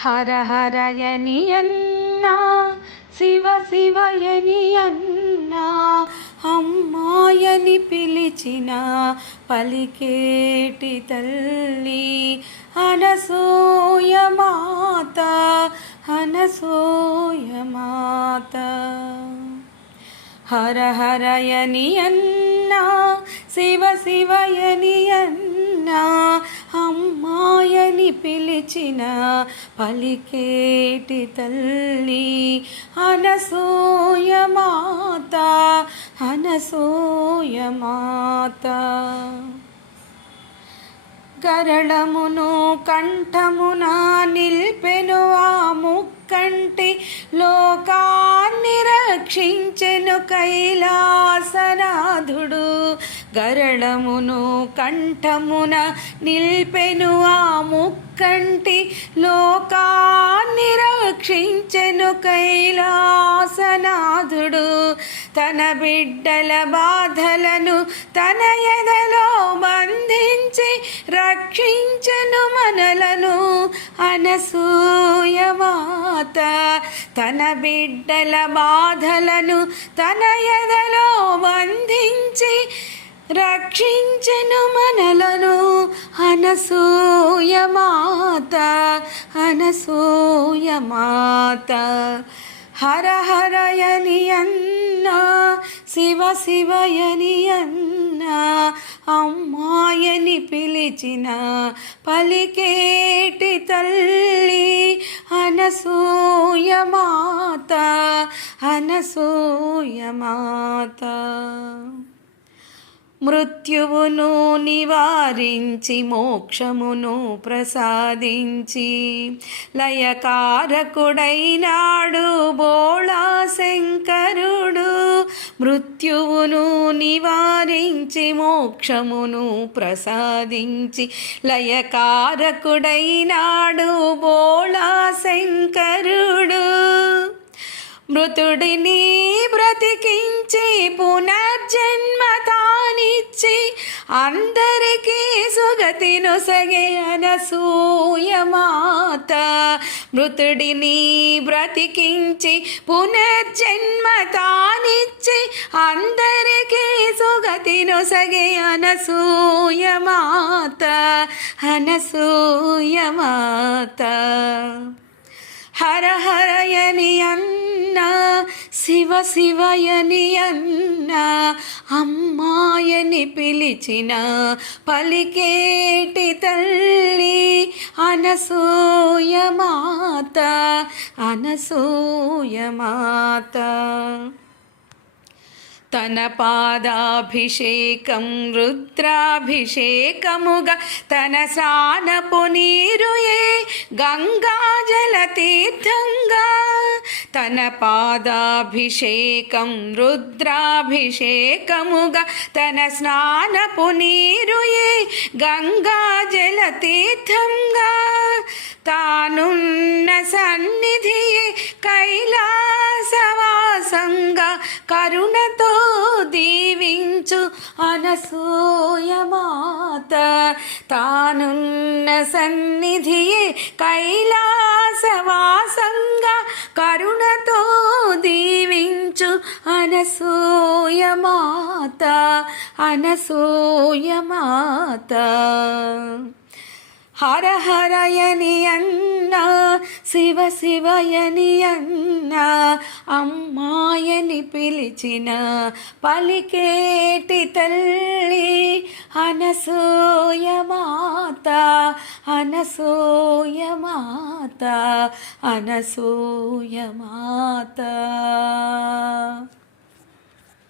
హర హరయని అన్నా, శివ శివయని అన్నా, అమ్మాయని పిలిచిన పలికేటి తల్లి అనసూయ మాత, అనసూయ మాత. హర హరయని అన్నా, శివ శివయని అన్నా, అమ్మాయని పిలిచిన పలికేటి తల్లి అనసూయ మాత, అనసూయ మాత. గరళమును కంఠమున నిల్పెను ఆ ముక్కంటి, లోకాన్ని రక్షించెను కైలాసనాథుడు. గరళమును కంఠమున నిల్పెను ఆ ముక్కంటి, లోకాన్ని రక్షించెను కైలాసనాథుడు. తన బిడ్డల బాధలను తన ఎదలో బంధించి రక్షించెను మనలను అనసూయ మాత. తన బిడ్డల బాధలను తన ఎదలో బంధించి రక్షించెను మనలను అనసూయ మాత, అనసూయ మాత. హర హరయని అన్నా, శివ శివయని అన్నా, అమ్మాయని పిలిచిన పలికేటి తల్లి అనసూయ మాత, అనసూయ మాత. మృత్యువును నివారించి మోక్షమును ప్రసాదించి లయకారకుడైనాడు బోళా శంకరుడు. మృత్యువును నివారించి మోక్షమును ప్రసాదించి లయకారకుడైనాడు బోళా శంకరుడు. మృతుడిని బ్రతికించి పునర్జన్మ తానిచ్చి అందరికీ సుగతి నొసగే అనసూయ మాత. మృతుడిని బ్రతికించి పునర్జన్మ తానిచ్చి అందరికీ సుగతి నొసగే అనసూయ మాత, అనసూయ మాత. హర హరయని అన్నా, శివ శివయని అన్నా, అమ్మాయని పిలిచిన పలికేటి తల్లి అనసూయ మాత, అనసూయ మాత. తన పాదాభిషేకం రుద్రాభిషేకముగా తన స్నానపు నీరుయే గంగాజల తీర్థంగా. తన పాదాభిషేకం రుద్రాభిషేకముగా తన స్నానపు నీరుయే గంగాజల తీర్థంగా. తానున్న సన్నిధియే కైలాసవాసంగా కరుణతో దీవించు అనసూయ మాత. తానున్న సన్నిధియే కైలాసవాసంగా కరుణతో దీవించు అనసూయ మాత, అనసూయ మాత. హర హరయని అన్నా, శివ శివయని అన్నా, అమ్మాయని పిలిచిన పలికేటి తల్లి అనసూయ మాత, అనసూయ మాత, అనసూయ మాత.